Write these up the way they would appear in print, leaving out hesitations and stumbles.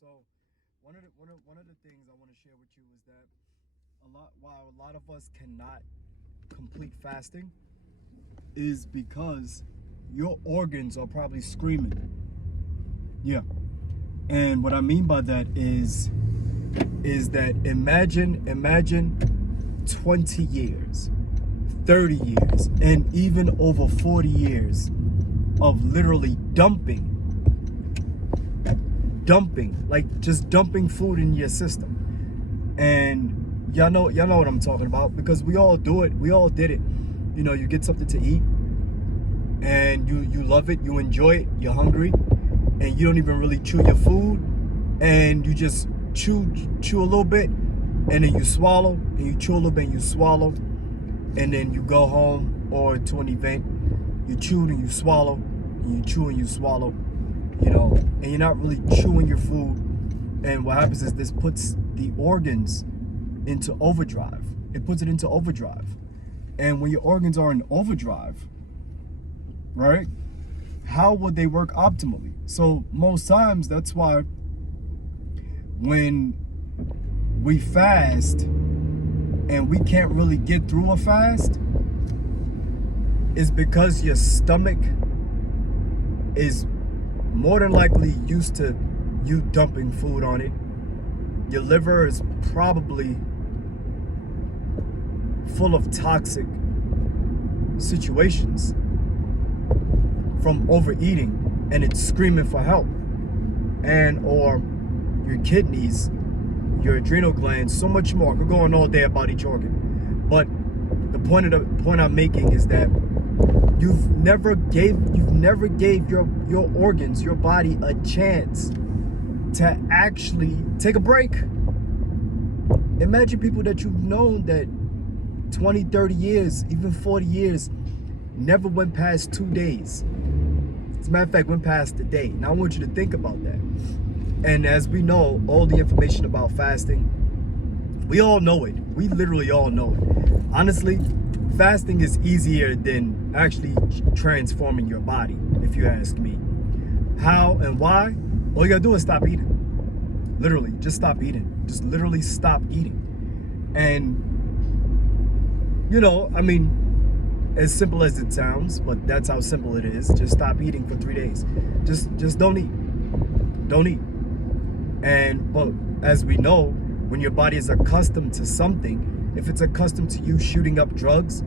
So one of the things I want to share with you is that while a lot of us cannot complete fasting, is because your organs are probably screaming. Yeah. And what I mean by that is that imagine 20 years, 30 years, and even over 40 years of literally dumping, like just dumping food in your system. And y'all know what I'm talking about, because we all do it. We all did it. You know, you get something to eat and you love it, you enjoy it, you're hungry, and you don't even really chew your food, and you just chew a little bit, and then you swallow, and you chew a little bit and you swallow, and then you go home or to an event, you chew and you swallow, and you chew and you swallow, you know, and you're not really chewing your food. And what happens is this puts the organs into overdrive. It puts it into overdrive. And when your organs are in overdrive, right, how would they work optimally? So most times, that's why when we fast and we can't really get through a fast, is because your stomach is more than likely used to you dumping food on it. Your liver is probably full of toxic situations from overeating, and it's screaming for help. And or your kidneys, your adrenal glands, so much more. I could go on all day about each organ, but the point I'm making is that you've never gave your organs, your body, a chance to actually take a break. Imagine people that you've known that 20, 30 years, even 40 years, never went past 2 days. As a matter of fact, went past a day. Now I want you to think about that. And as we know, all the information about fasting, we all know it. We literally all know it. Honestly, fasting is easier than actually transforming your body, if you ask me. How and why? All you gotta do is stop eating. Literally, just stop eating. Just literally stop eating. And, you know, I mean, as simple as it sounds, but that's how simple it is. Just stop eating for 3 days. Just don't eat. Don't eat. And, but as we know, when your body is accustomed to something, if it's accustomed to you shooting up drugs,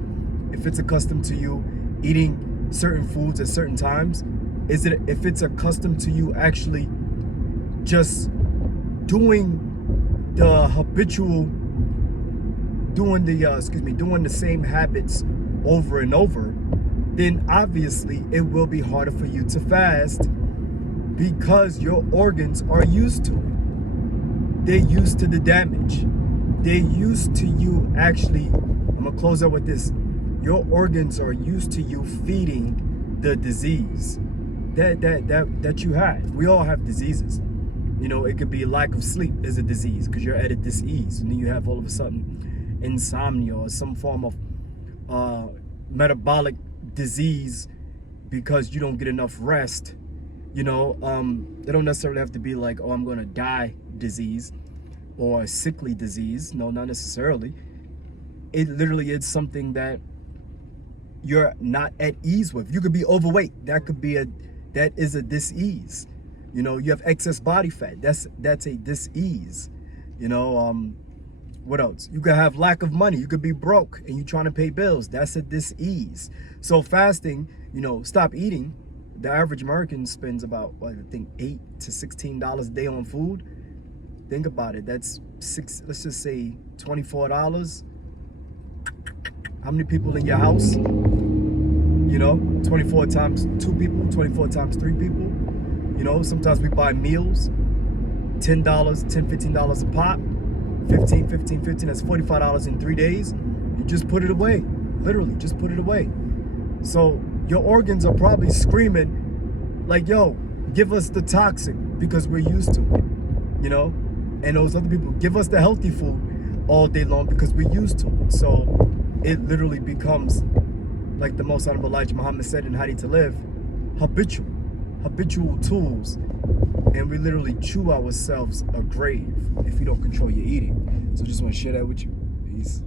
if it's accustomed to you eating certain foods at certain times, if it's accustomed to you actually just doing the habitual, doing the same habits over and over, then obviously it will be harder for you to fast, because your organs are used to it. They're used to the damage. They're used to you actually, I'm gonna close out with this. Your organs are used to you feeding the disease that you have. We all have diseases. You know, it could be lack of sleep is a disease because you're at a dis-ease, and then you have all of a sudden insomnia or some form of metabolic disease because you don't get enough rest. You know, they don't necessarily have to be like, oh, I'm gonna die disease or sickly disease. No, not necessarily. It literally is something that you're not at ease with. You could be overweight. That is a dis-ease. You know, you have excess body fat. That's a dis-ease. You know, what else? You could have lack of money. You could be broke and you're trying to pay bills. That's a dis-ease. So fasting, you know, stop eating. The average American spends about, I think, $8 to $16 a day on food. Think about it. That's let's just say $24. How many people in your house? You know, 24 times 2 people, 24 times 3 people. You know, sometimes we buy meals, $10, $15 a pop, 15, that's $45 in 3 days. You just put it away. Literally, just put it away. So your organs are probably screaming like, yo, give us the toxic because we're used to it, you know? And those other people, give us the healthy food all day long because we're used to it. So it literally becomes, like the Most Honorable Elijah Muhammad said in Hadith to Live, habitual. habitual tools, and we literally chew ourselves a grave if you don't control your eating. So just want to share that with you. Peace.